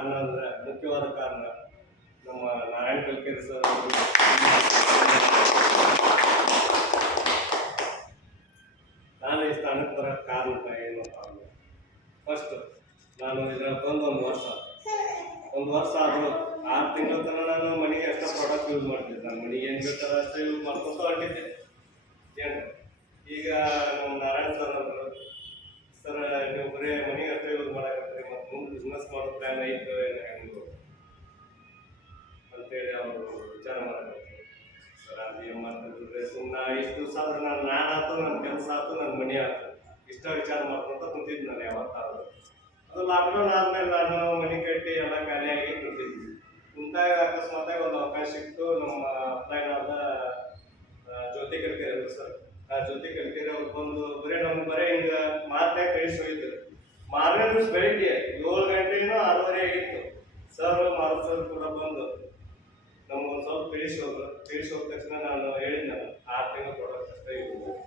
ಕಾರಣ ಅಂದ್ರೆ ಮುಖ್ಯವಾದ ಕಾರಣ ನಮ್ಮ ನಾರಾಯಣ ಕಲ್ಕೇರಿ ಸರ್ ನಾನು ಈ ಸ್ಥಾನಕ್ಕೆ ಬರೋಕ್ಕೆ ಕಾರಣ ಏನು ಅಂತ ಫಸ್ಟ್ ನಾನು ಇದರ ಬಂದು ಒಂದು ವರ್ಷ ಆದರೂ 6 ತಿಂಗಳ ತನಕ ನಾನು ಮನೆಗೆ ಅಷ್ಟೇ ಪ್ರಾಡಕ್ಟ್ ಯೂಸ್ ಮಾಡ್ತಿದ್ದೆ. ನಾನು ಮನೆಗೆ ಏನು ಬೇಕಾದ್ರೆ ಅಷ್ಟೇ ಯೂಸ್ ಮಾಡ್ಕೊತ ಹೊರಟಿದ್ದೆ. ಏನು ಈಗ ನಮ್ಮ ನಾರಾಯಣ ಸರ್ ಅಂದರು, ಸರ್ ನೀವು ಬರೀ ಮನೆಗೆ ಅಷ್ಟೇ ಯೂಸ್ ಮಾಡಾಕತ್ತೀರಿ, ಮತ್ತು ಮುಂದೆ ಬಿಸ್ನೆಸ್ ಮಾಡೋ ಪ್ಲ್ಯಾನ್ ಐತೆ ಹೆಂಗೆ ಅಂತೇಳಿ ಅವರು ವಿಚಾರ ಮಾಡಕತ್ತಾರೆ. ಸರ್ ಅದು ಏನು ಮಾಡ್ತಿದ್ರೆ ಸುಮ್ಮನೆ ಇಷ್ಟು ದಿವಸ ಆದ್ರೆ ನಾನಾಯ್ತು, ನನ್ನ ಕೆಲಸ ಆಯ್ತು, ನನ್ನ ಮನೆ ಆಯ್ತು, ಇಷ್ಟ ವಿಚಾರ ಮಾಡ್ಕೊಂತ ಕುಂತಿದ್ದು ನಾನು ಯಾವತ್ತಾದ್ರು. ಅದು ಲಾಕ್ಡೌನ್ ಆದ್ಮೇಲೆ ನಾನು ಮನೆ ಕಟ್ಟಿ ಎಲ್ಲ ಖಾಲಿಯಾಗಿ ಕುಂತಿದ್ವಿ. ಕುಂತಾಗ ಅಕಸ್ಮಾತಾಗಿ ಒಂದು ಅವಕಾಶ ಸಿಕ್ತು. ನಮ್ಮ ಅಪ್ಲೈನ್ ಆದ ಜ್ಯೋತಿ ಕಲ್ಕೇರಿ ಅವರು ಸರ್, ಆ ಜ್ಯೋತಿ ಕಲ್ಕೇರಿ ಅವ್ರು ಬಂದು ಬರೀ ಹಿಂಗೆ ಮಾತೇ ಕಳಿಸಿ ಹೋಗಿದ್ರು. ಮಾರನೇ ದಿವಸ ಬೆಳಿಗ್ಗೆ 7 ಗಂಟೆನೂ 6:30 ಆಗಿತ್ತು. ಸರ್ ಮಾರುತಿ ಸರ್ ಕೂಡ ಬಂದು ನಮ್ಗೊಂದು ಸ್ವಲ್ಪ ತಿಳಿಸಿ ಹೋದ ತಕ್ಷಣ ನಾನು ಹೇಳಿದ್ನಲ್ಲ 6 ತಿಂಗಳು ಪ್ರಾಡಕ್ಟ್ ಅಷ್ಟೇ ಯೂಸ್ ಮಾಡಿ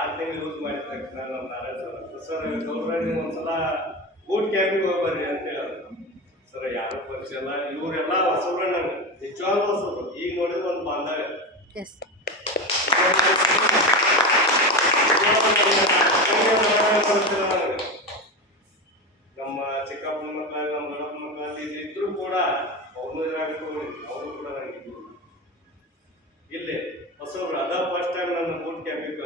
6 ತಿಂಗಳು ಯೂಸ್ ಮಾಡಿದ ತಕ್ಷಣ ನಮ್ಮ ನಾರಾಯಣ ಸರ್ ಗೌರ್ಮೆಂಟ್ ಒಂದ್ಸಲ ಬೂಟ್ ಕ್ಯಾಂಪಿಗೆ ಹೋಗಿ ಬರ್ರಿ ಅಂತ ಹೇಳೋದು. ಸರ್ ಯಾರು ಪರಿಚಯ ಇಲ್ಲ, ಇವರೆಲ್ಲ ಹೊಸಬ್ರೆ, ನನಗೆ ನಿಜವಾಗ್ಲೂ ಹೊಸಬ್ರು. ಈಗ ನೋಡಿದ್ರೆ ಒಂದು ಬಾಂಧವ್ಯ. ನಮ್ಮ ಚಿಕ್ಕಪ್ಪನ ಮಕ್ಕಳಾಗಿ ನಮ್ಮ ದೊಡ್ಡಪ್ಪನ ಮಕ್ಕಳಾಗಿ ಇದ್ರು ಕೂಡ ಅವ್ರನ್ನೂ ಇದ್ರಾಗ ಅವರು ಕೂಡ ನನಗಿದ್ರು. ಇಲ್ಲಿ ಹೊಸಬ್ರು ಅದ ಫಸ್ಟ್ ಟೈಮ್ ನನ್ನ ಬೂಟ್ ಕ್ಯಾಂಪಿಗೆ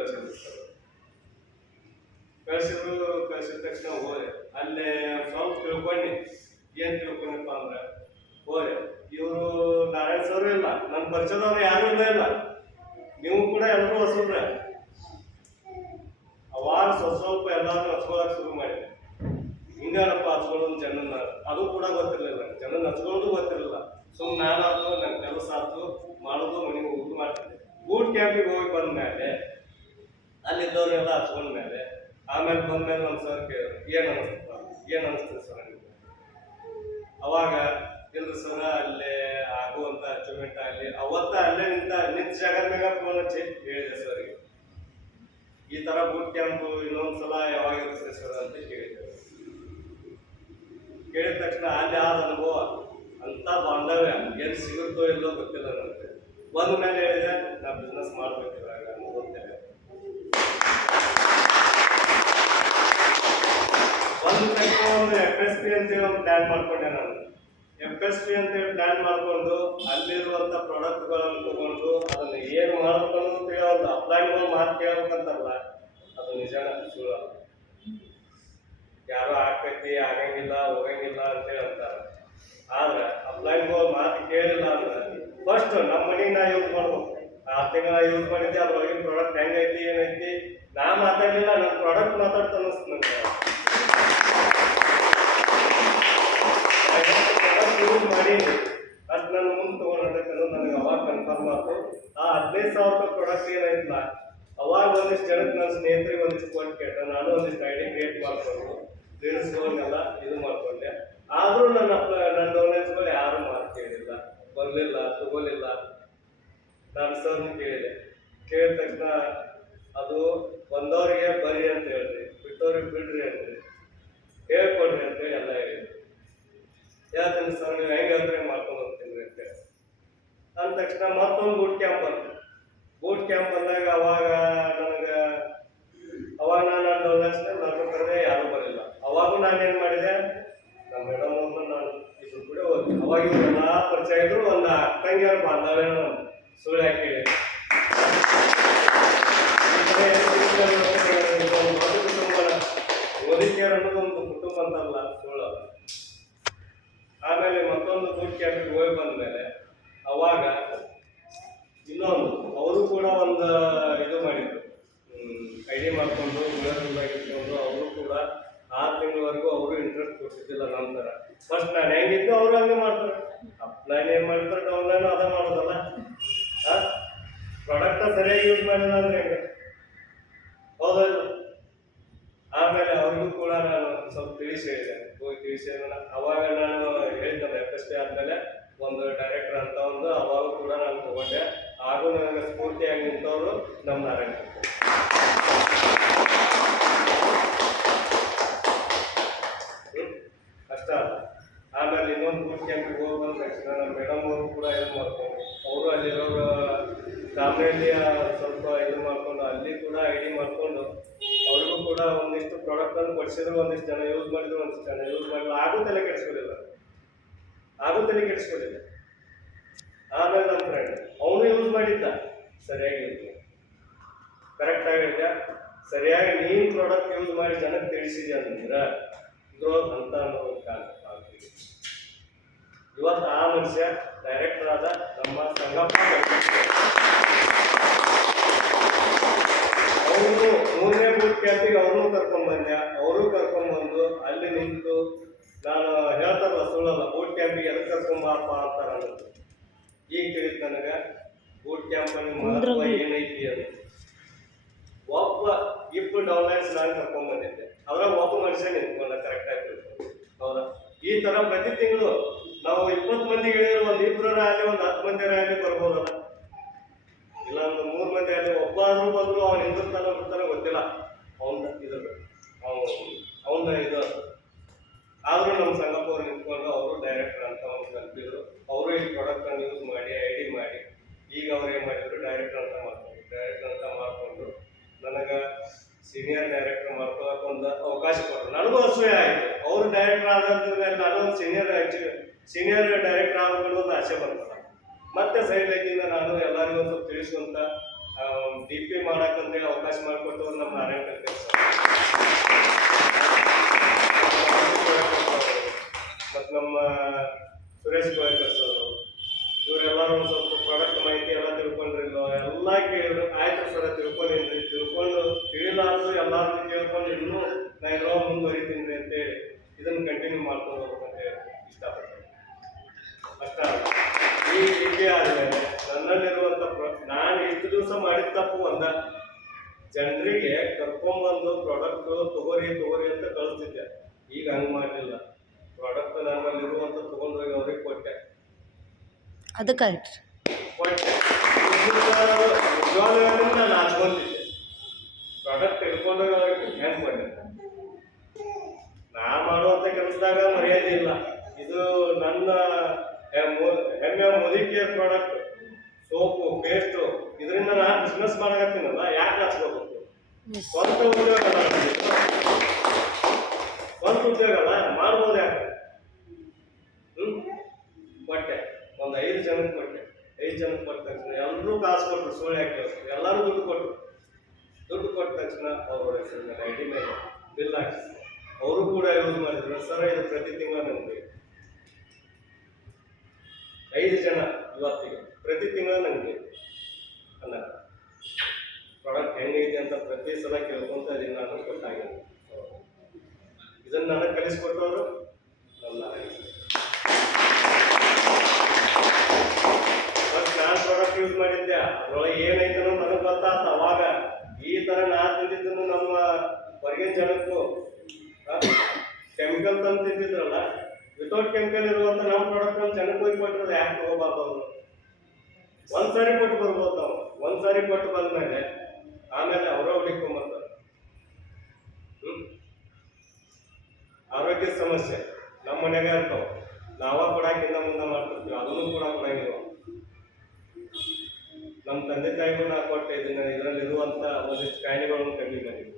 ಕಳಿಸಿದ ತಕ್ಷಣ ಹೋದೆ. ಅಲ್ಲೇ ಸ್ವಲ್ಪ ತಿಳ್ಕೊಂಡು ಏನು ತಿಳ್ಕೊಂಡಪ್ಪ ಅಂದ್ರೆ ಹೋದೆ. ಇವರು ನಾರಾಯಣ ಸರ್ ಇಲ್ಲ, ನನ್ನ ಪರಿಚಯದವ್ರು ಯಾರೂ ಇಲ್ಲ. ನೀವು ಕೂಡ ಎಲ್ಲರೂ ಹೊಸಬ್ರೆ. ಅವಾಗ ಸ್ವಲ್ಪ ಎಲ್ಲಾದ್ರೂ ಹಚ್ಕೊಳಕ್ ಶುರು ಮಾಡಿದೆ. ಹಿಂಗಪ್ಪ ಹಚ್ಕೊಳ್ಳೋದು ಜನನ್ನ, ಅದು ಕೂಡ ಗೊತ್ತಿರಲಿಲ್ಲ. ಜನನ್ನ ಹಚ್ಕೊಳ್ಳೋದು ಗೊತ್ತಿರಲಿಲ್ಲ. ಸುಮ್ಮನೆ ನಾನಾದ್ರು ನನ್ನ ಕೆಲಸ ಆಯ್ತು, ಮಾಡೋದು, ಮನೆಗೆ ಊಟ ಮಾಡ್ತಿದ್ದೆ. ಬೂಟ್ ಕ್ಯಾಂಪಿಗೆ ಹೋಗಿ ಬಂದ್ಮೇಲೆ ಅಲ್ಲಿದ್ದವ್ರೆಲ್ಲ ಹಚ್ಕೊಂಡ್ಮೇಲೆ ಆಮೇಲೆ ಬಂದ್ಮೇಲೆ ನಮ್ಮ ಸರ್ ಕೇಳಿದ್ರು, ಏನು ಅನಿಸ್ತದೆ ಸರ್ ನಿಮಗೆ? ಅವಾಗ ಇಲ್ರಿ ಸರ ಅಲ್ಲೇ ಆಗುವಂಥ ಅಚೀವ್ಮೆಂಟ್ ಆಗಲಿ ಅಲ್ಲೇ ನಿಂತ ಜಾಗದ ಮ್ಯಾಗ ಫೋನ್ ಹಚ್ಚಿ ಹೇಳಿದೆ ಸರ್ಗೆ, ಈ ಥರ ಬೂಟ್ ಕ್ಯಾಂಪು ಇನ್ನೊಂದ್ಸಲ ಯಾವಾಗ ಇರ್ತದೆ ಸರ್ ಅಂತ ಕೇಳಿದ್ದೆ. ಕೇಳಿದ ತಕ್ಷಣ ಅಲ್ಲಿ ಆದ ಅನುಭವ ಅಂಥ ಬಾಂಧವ್ಯ ಎಲ್ಲಿ ಸಿಗುತ್ತೋ ಇಲ್ಲೋ ಗೊತ್ತಿಲ್ಲ ನನಗೆ. ಬಂದ ಮೇಲೆ ಹೇಳಿದೆ, ನಾ ಬಿಸ್ನೆಸ್ ಮಾಡ್ಬೇಕಿದ್ರಾಗ ಗೊತ್ತಿಲ್ಲ. ಒಂದು FSP ಅಂತೇಳಿ ಒಂದು ಪ್ಲ್ಯಾನ್ ಮಾಡ್ಕೊಂಡೆ ನಾನು. FSP ಅಂತೇಳಿ ಪ್ಲ್ಯಾನ್ ಮಾಡಿಕೊಂಡು ಅಲ್ಲಿರುವಂಥ ಪ್ರಾಡಕ್ಟ್ಗಳನ್ನು ತಗೊಂಡು ಅದನ್ನು ಏನು ಮಾಡಬೇಕು ಅನ್ನೋದು ಒಂದು ಅಪ್ಲೈನ್ಗಳು ಮಾತು ಕೇಳ್ಬೇಕಂತಾರಲ್ಲ, ಅದು ನಿಜಾನ ಸುಳ್ಳು. ಯಾರು ಆಕೈತಿ, ಆಗಂಗಿಲ್ಲ, ಹೋಗಂಗಿಲ್ಲ ಅಂತೇಳಿ ಅಂತಾರೆ. ಆದ್ರೆ ಅಪ್ಲೈನ್ಗಳು ಮಾತು ಕೇಳಿಲ್ಲ ಅಂದ್ರೆ ಫಸ್ಟ್ ನಮ್ಮ ಮನೆಗೆ ನಾ ಯೂಸ್ ಮಾಡ್ಬೇಕು. 6 ತಿಂಗಳ ಯೂಸ್ ಮಾಡಿದ್ದೆ, ಅದ್ರೊಳಗಿನ ಪ್ರಾಡಕ್ಟ್ ಹೆಂಗೈತಿ ಏನೈತಿ ನಾ ಮಾತಾಡಲಿಲ್ಲ, ನನ್ನ ಪ್ರಾಡಕ್ಟ್ ಮಾತಾಡ್ತಾ ಅನ್ನಿಸ್ತು ನನಗೆ. ಯೂಸ್ ಮಾಡಿ ಅಷ್ಟು ನಾನು ಮುಂದೆ ತೊಗೊಂಡಿರ್ತಕ್ಕಂಥ ನನಗೆ ಅವಾಗ ಕನ್ಫರ್ಮ್ ಆಯ್ತು. ಆ 15,000 ಪ್ರಾಡಕ್ಟ್ ಏನಾಯ್ತಲ್ಲ, ಅವಾಗ ಒಂದಿಷ್ಟು ಜನಕ್ಕೆ ನನ್ನ ಸ್ನೇಹಿತರಿಗೆ ಒಂದಿಷ್ಟು ಕೊಟ್ಟು ಕೇಟ, ನಾನು ಒಂದಿಷ್ಟು ಐಡಿ ಕ್ರಿಯೇಟ್ ಮಾಡಿಕೊಂಡು ಫ್ರೆಂಡ್ಸ್ಗಳನ್ನೆಲ್ಲ ಇದು ಮಾಡಿಕೊಂಡೆ. ಆದರೂ ನನ್ನ ಡೊನೇಷನ್ಗಳು ಯಾರೂ ಮಾತು ಕೇಳಿಲ್ಲ, ಬರಲಿಲ್ಲ, ತಗೋಲಿಲ್ಲ. ನಾನು ಸರ್ನ ಕೇಳಿದೆ. ಕೇಳಿದ ತಕ್ಷಣ ಅದು ಬಂದವ್ರಿಗೆ ಬರ್ರಿ ಅಂತ ಹೇಳ್ರಿ, ಬಿಟ್ಟವ್ರಿಗೆ ಬಿಡ್ರಿ ಅಂದ್ರಿ, ಹೇಳ್ಕೊಡ್ರಿ ಅಂತೇಳಿ ಎಲ್ಲ ಹೇಳಿದ್ರು. ಹೇಳ್ತೀನಿ ಸರ್, ನೀವು ಹೆಂಗೆ ಹೇಳ್ರಿ ಮಾಡ್ಕೊಂಡು ಹೋಗ್ತೀನಿ ಅಂತೇಳಿ ಅಂದ ತಕ್ಷಣ ಮತ್ತೊಂದು ಬೂಟ್ ಕ್ಯಾಂಪ್ ಬಂದಾಗ ಅವಾಗ ನಾನು ಡೊನೇಷನ್ ಮಾಡ್ಬೇಕಾದ್ರೆ ಯಾರೂ ಬರಲಿಲ್ಲ. ಅವಾಗೂ ನಾನೇನು ಮಾಡಿದೆ, ನಮ್ಮ ಮೇಡಮ್ ಅವ್ರನ್ನ ನಾನು ಇದ್ರು ಕೂಡ ಹೋಗ್ತೀನಿ. ಅವಾಗ ಇವರೆಲ್ಲ ಪರಿಚಯ ಇದ್ರು, ಒಂದು ಅಕ್ಕಂಗಿಯವ್ರ ಬಾಂಧವ್ಯನ ಸುಳ್ಳು ಹಾಕಿ ಹೇಳಿದೆ. ಓದಿಕೆಯರ್ ಅನ್ನೋದು ಒಂದು ಕುಟುಂಬ ಅಂತಲ್ಲ, ಸುಳ್ಳು. ಆಮೇಲೆ ಮತ್ತೊಂದು ಬೂಟ್ ಕ್ಯಾಂಪಿಗೆ ಹೋಗಿ ಬಂದಮೇಲೆ ಅವಾಗ ಇನ್ನೊಂದು ಅವರು ಕೂಡ ಒಂದು ಇದು ಮಾಡಿದ್ರು, ಐಡಿ ಮಾಡಿಕೊಂಡು ಇಟ್ಕೊಂಡು ಅವರು ಕೂಡ 6 ತಿಂಗಳವರೆಗೂ ಅವರು ಇಂಟ್ರೆಸ್ಟ್ ಕೊಡ್ತಿದ್ದಿಲ್ಲ. ನಮ್ಮ ಥರ ಫಸ್ಟ್ ನಾನು ಹೆಂಗಿದ್ದು ಅವರು ಹಂಗೆ ಮಾಡ್ತಾರೆ. ಅಪ್ಲೈನ್ ಏನು ಮಾಡಿರ್ತಾರೆ, ಡೌನ್ಲೈನ್ ಅದೇ ಮಾಡೋದಲ್ಲ. ಪ್ರಾಡಕ್ಟ್ನ ಸರಿಯಾಗಿ ಯೂಸ್ ಮಾಡಿಲ್ಲ ಅಂದ್ರೆ ಹೆಂಗೆ, ಹೌದಲ್ಲ? ಆಮೇಲೆ ಅವ್ರಿಗೂ ಕೂಡ ನಾನು ಸ್ವಲ್ಪ ತಿಳಿಸಿ ಹೇಳಿದೆ. ಅವಾಗ ನಾನು ಹೇಳಿದ್ದೆ FSP ಆದಮೇಲೆ ಒಂದು ಡೈರೆಕ್ಟರ್ ಅಂತ ಅವಾಗ ಕೂಡ ನಾನು ತಗೊಂಡೆ. ಹಾಗೂ ನನಗೆ ಸ್ಫೂರ್ತಿಯಾಗಿ ನಿಂತವರು ನಮ್ಮ ನಾರಾಯಣ. ಅಷ್ಟ ಆಮೇಲೆ ಒಂದು ಬೂಟ್ ಕ್ಯಾಂಪಿಗೆ ಹೋಗಿ ಬಂದ ತಕ್ಷಣ ನಮ್ಮ ಮೇಡಮ್ ಅವರು ಕೂಡ ಇದು ಮಾಡ್ಕೊಂಡು ಅವರು ಅಲ್ಲಿರೋರು ದಾಮರಳ್ಳಿಯ ಸ್ವಲ್ಪ ಇದು ಮಾಡ್ಕೊಂಡು ಅಲ್ಲಿ ಕೂಡ ಐಡಿ ಮಾಡ್ಕೊಂಡು ಅವ್ರಿಗೂ ಕೂಡ ಒಂದಿಷ್ಟು ಪ್ರಾಡಕ್ಟನ್ನು ಕೊಡಿಸಿದ್ರು, ಒಂದಿಷ್ಟು ಜನ ಯೂಸ್ ಮಾಡಿದ್ರು, ಒಂದಿಷ್ಟು ಜನ ಯೂಸ್ ಮಾಡಿಲ್ಲ. ಆಗುತ್ತಲೇ ಕೆಡಿಸ್ಕೊಳ್ಳಿಲ್ಲ. ಆಮೇಲೆ ನಮ್ಮ ಫ್ರೆಂಡ್ ಅವನು ಯೂಸ್ ಮಾಡಿದ್ದ, ಸರಿಯಾಗಿತ್ತು, ಕರೆಕ್ಟ್ ಆಗಿದ್ದ. ಸರಿಯಾಗಿ ನೀನು ಪ್ರಾಡಕ್ಟ್ ಯೂಸ್ ಮಾಡಿ ಜನಕ್ಕೆ ತಿಳಿಸಿದ್ಯಾ ಅಂದ್ರೆ ಗ್ರೋತ್ ಅಂತ ಆಗ್ತೀವಿ. ಇವತ್ತು ಆ ಮನುಷ್ಯ ಡೈರೆಕ್ಟರ್ ಆದ ನಮ್ಮ ಸಂಗಪ್ಪ. ಅವರು 3ನೇ ಬೂಟ್ ಕ್ಯಾಂಪಿಗೆ ಅವ್ರನ್ನೂ ಕರ್ಕೊಂಡ್ಬಂದೆ. ಅವರು ಕರ್ಕೊಂಡ್ಬಂದು ಅಲ್ಲಿ ನಿಂತು ನಾನು ಹೇಳ್ತಾರಲ್ಲ ಸುಳ್ಳಲ್ಲ, ಬೂಟ್ ಕ್ಯಾಂಪಿಗೆ ಎದಕ್ಕೆ ಕರ್ಕೊಂಬಪ್ಪ ಅಂತಾರ ಅನ್ನೋದು. ಈಗ ತಿಳಿತು ನನಗೆ ಬೂಟ್ ಕ್ಯಾಂಪಲ್ಲಿ ಮಹತ್ವ ಏನೈತಿ ಅದು. ಒಬ್ಬ ಇಬ್ಬರು ಡೌನ್ಲೈನ್ಸ್ ನಾನು ಕರ್ಕೊಂಡ್ಬಂದಿದ್ದೆ, ಅದ್ರಾಗ ಒಬ್ಬ ಮನುಷ್ಯ ನಿಂತ್ಕೊಂಡ ಕರೆಕ್ಟಾಗಿ. ಹೌದಾ? ಈ ಥರ ಪ್ರತಿ ತಿಂಗಳು ನಾವು 20 ಮಂದಿ ಗೆಳೆಯರು, ಒಂದು 2 ಆಗಲಿ, ಒಂದು 10 ಮಂದಿ ಆಗಲಿ ಬರ್ಬೋದಲ್ಲ, ಇಲ್ಲ ಒಂದು 3 ಮಂದಿ ಆಗಲಿ, ಒಬ್ಬ ಆದ್ರೂ ಬಂದ್ರು ಅವ್ನು ಹಿಂದಿರ್ತಾನ ಬಿಡ್ತಾನೆ ಗೊತ್ತಿಲ್ಲ. ಅವನ ಇದು ಆದರೂ ನಮ್ಮ ಸಂಗಪ್ಪ ಅವ್ರು ನಿಂತ್ಕೊಂಡು ಅವರು ಡೈರೆಕ್ಟರ್ ಅಂತ ಅವ್ನು ಕಲ್ತಿದ್ರು. ಅವರು ಈ ಪ್ರಾಡಕ್ಟನ್ನು ಯೂಸ್ ಮಾಡಿ ಐಡಿ ಮಾಡಿ ಈಗ ಅವ್ರು ಏನು ಮಾಡಿದ್ರು, ಡೈರೆಕ್ಟರ್ ಅಂತ ಮಾಡಿಕೊಂಡು ನನಗೆ ಸೀನಿಯರ್ ಡೈರೆಕ್ಟರ್ ಮಾಡ್ಕೊಳ್ಳೋಕೆ ಒಂದು ಅವಕಾಶ ಕೊಟ್ಟರು. ನನಗೂ ಅಸೂಯೆ ಆಯಿತು. ಅವರು ಡೈರೆಕ್ಟರ್ ಆದಂತ ಮೇಲೆ ನಾನೊಂದು ಸೀನಿಯರ್ ಡೈರೆಕ್ಟರ್ ಆಗಬೇಕು ಒಂದು ಆಸೆ ಬರ್ತದೆ. ಮತ್ತೆ ಸೈಡ್ ಲೈಕಿಂದ ನಾನು ಎಲ್ಲರಿಗೂ ಒಂದು ಸ್ವಲ್ಪ ತಿಳಿಸುವಂತ DP ಮಾಡಕ್ಕಂತೇಳಿ ಅವಕಾಶ ಮಾಡಿಕೊಟ್ಟವ್ರು ನಮ್ಮ ನಾರಾಯಣ ಕಲ್ಕರ್ ಸರ್ ಮತ್ತು ನಮ್ಮ ಸುರೇಶ್ ಗೋಯಕರ್ ಸರ್, ಇವರೆಲ್ಲರೂ ಒಂದು ಸ್ವಲ್ಪ ಪ್ರಾಡಕ್ಟ್ ಮಾಹಿತಿ ಎಲ್ಲ ತಿಳ್ಕೊಂಡ್ರಿಲ್ಲ, ಎಲ್ಲ ಕೇಳಿದ್ರು. ಆಯ್ತು ಸರ್ ತಿಳ್ಕೊಂಡು ತಿಳಿಲಾರ್ದು ಎಲ್ಲಾರು ಕೇಳ್ಕೊಂಡು ಇನ್ನೂ ನಾ ಎಲ್ಲೋ ಮುಂದುವರಿತೀನಿ ಅಂತೇಳಿ ಇದನ್ನು ಕಂಟಿನ್ಯೂ ಮಾಡ್ಕೊಂಡು ಹೋಗ್ಬೇಕಂತೇಳಿ ಇಷ್ಟಪಡ್ತೀನಿ. ಅಷ್ಟ ಈ ರೀತಿ ಆದಮೇಲೆ ನನ್ನಲ್ಲಿರುವಂಥ ನಾನು ಇಷ್ಟು ದಿವಸ ಮಾಡಿದ ತಪ್ಪು ಒಂದ, ಜನರಿಗೆ ಕರ್ಕೊಂಬಂದು ಪ್ರಾಡಕ್ಟ್ ತಗೋರಿ ಅಂತ ಕಳಿಸ್ತಿದ್ದೆ. ಈಗ ಹಂಗೆ ಮಾಡಲಿಲ್ಲ. ಪ್ರಾಡಕ್ಟ್ ನನ್ನಲ್ಲಿರುವಂಥ ತೊಗೊಂಡೋಗಿ ಅವ್ರಿಗೆ ಕೊಟ್ಟೆ. ಅದು ಕರೆಕ್ಟ್. ನಿಜವಾಗ್ಲೂ ನಾನು ಹಚ್ಕೊಂತಿದ್ದೆ. ಪ್ರಾಡಕ್ಟ್ ತೆಗೆದುಕೊಂಡೋಗಿ ಅವ್ರಿಗೆ ಹೆಂಗೆ ಕೊಟ್ಟೆ. ನಾ ಮಾಡುವಂಥ ಕೆಲಸದಾಗ ಮರ್ಯಾದೆ ಇಲ್ಲ. ಇದು ನನ್ನ ಹೆಮ್ಮೆ ಮುದಿಕೆಯ ಪ್ರಾಡಕ್ಟ್, ಸೋಪು, ಪೇಸ್ಟು, ಇದರಿಂದ ನಾನು ಬಿಸ್ನೆಸ್ ಮಾಡಕತ್ತೀನಲ್ಲ, ಯಾಕೆ ಹಚ್ಕೋಬೇಕು? ಸ್ವಂತ ಉದ್ಯೋಗ ಅಲ್ಲ, ಮಾಡ್ಬೋದು ಯಾಕೆ? ಕೊಟ್ಟೆ, ಒಂದು 5 ಜನಕ್ಕೆ ಕೊಟ್ಟೆ. 5 ಜನಕ್ಕೆ ಕೊಟ್ಟ ತಕ್ಷಣ ಎಲ್ಲರೂ ಕಾಸು ಕೊಟ್ಟರು, ಸುಳ್ಳು ಯಾಕೆ? ಎಲ್ಲರೂ ದುಡ್ಡು ಕೊಟ್ಟ ತಕ್ಷಣ ಅವ್ರ ಹೆಸರು ಮೇಲೆ ಐಡಿ ಮೇಲೆ ಬಿಲ್ ಹಾಕಿಸಿ ಅವರು ಕೂಡ ಯೂಸ್ ಮಾಡಿದ್ರು. ಸರ್ ಇದು ಪ್ರತಿ ತಿಂಗಳು ನನಗೆ 5 ಜನ ಇವತ್ತಿಗೆ ಪ್ರತಿ ತಿಂಗಳು ನನಗೆ ಅಲ್ಲ ಪ್ರಾಡಕ್ಟ್ ಹೆಂಗೈತೆ ಅಂತ ಪ್ರತಿ ಸಲ ಕೇಳ್ಕೊಂತ ಇದನ್ನು ನಾನು ಕೊಟ್ಟಾಗಿಲ್ಲ. ಇದನ್ನು ನನಗೆ ಕಲಿಸ್ಕೊಟ್ಟವರು ನನ್ನ ನಾನು ಪ್ರಾಡಕ್ಟ್ ಯೂಸ್ ಮಾಡಿದ್ದೆ. ಅದರೊಳಗೆ ಏನೈತನೋ ನನಗೆ ಗೊತ್ತಾಯ್ತು. ಅವಾಗ ಈ ಥರ ನಾನು ತಿಂದಿದ್ದನ್ನು ನಮ್ಮ ಹೊರಗಿನ ಜನಕ್ಕೂ ಕೆಮಿಕಲ್ ತಂದು ತಿಂತಿದ್ರಲ್ಲ, ವಿತೌಟ್ ಕೆಮಿಕಲ್ ಇರುವಂಥ ನಮ್ಮ ಪ್ರಾಡಕ್ಟ್ ಜನಕ್ಕೆ ಹೋಗಿ ಕೊಟ್ಟಿರೋದು ಯಾಕೆ ತಗೋಬಾರ್ದು? ಅವರು ಒಂದ್ಸಾರಿ ಕೊಟ್ಟು ಬರ್ಬೋದು. ನಾವು ಒಂದ್ಸಾರಿ ಕೊಟ್ಟು ಬಂದ್ಮೇಲೆ ಆಮೇಲೆ ಅವರ ಹುಡುಕೊಂಬರ್ತಾರೆ. ಆರೋಗ್ಯ ಸಮಸ್ಯೆ ನಮ್ಮ ಮನೆಗೆ ಇರ್ತಾವೆ. ನಾವ ಕೊಡಾಕಿಂದ ಮುಂದೆ ಮಾಡ್ತಿರ್ತೀವಿ, ಅದನ್ನು ಕೂಡ ಕೊಡಂಗಿಲ್ಲ. ನಮ್ಮ ತಂದೆ ತಾಯಿಗೂ ನಾ ಕೊಟ್ಟೆ ಇದರಲ್ಲಿರುವಂಥ ಒಂದಿಷ್ಟು ಕಾಯಿಲೆಗಳನ್ನು ಕಡಿಮೆ ಮಾಡಿದ್ವಿ.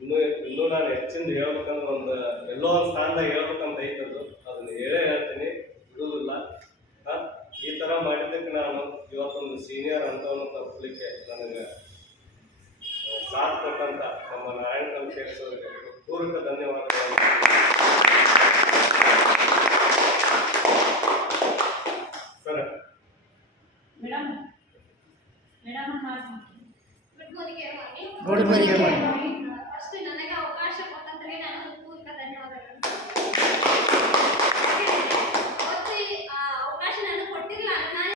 ಇನ್ನೂ ನಾನು ಹೆಚ್ಚಿಂದ ಹೇಳ್ಬೇಕಂದ್ರೆ ಎಲ್ಲೋ ಒಂದು ಸ್ಥಾನದಾಗ ಹೇಳ್ಬೇಕಂತ ಐತದ್ದು, ಅದನ್ನು ಹೇಳ್ತೀನಿ, ಬಿಡುವುದಿಲ್ಲ. ಈ ಥರ ಮಾಡಿದ್ದಕ್ಕೆ ನಾನು ಇವತ್ತೊಂದು ಸೀನಿಯರ್ ಅಂತವನ್ನು ತಪ್ಪಲಿಕ್ಕೆ ನನಗೆ ಸಾಥ್ ಕೊಟ್ಟಂತ ನಮ್ಮ ನಾರಾಯಣ ಕಲ್ಕರ್ ಅವರಿಗೆ ಪೂರ್ವಕ ಧನ್ಯವಾದಗಳು. Sir good morning.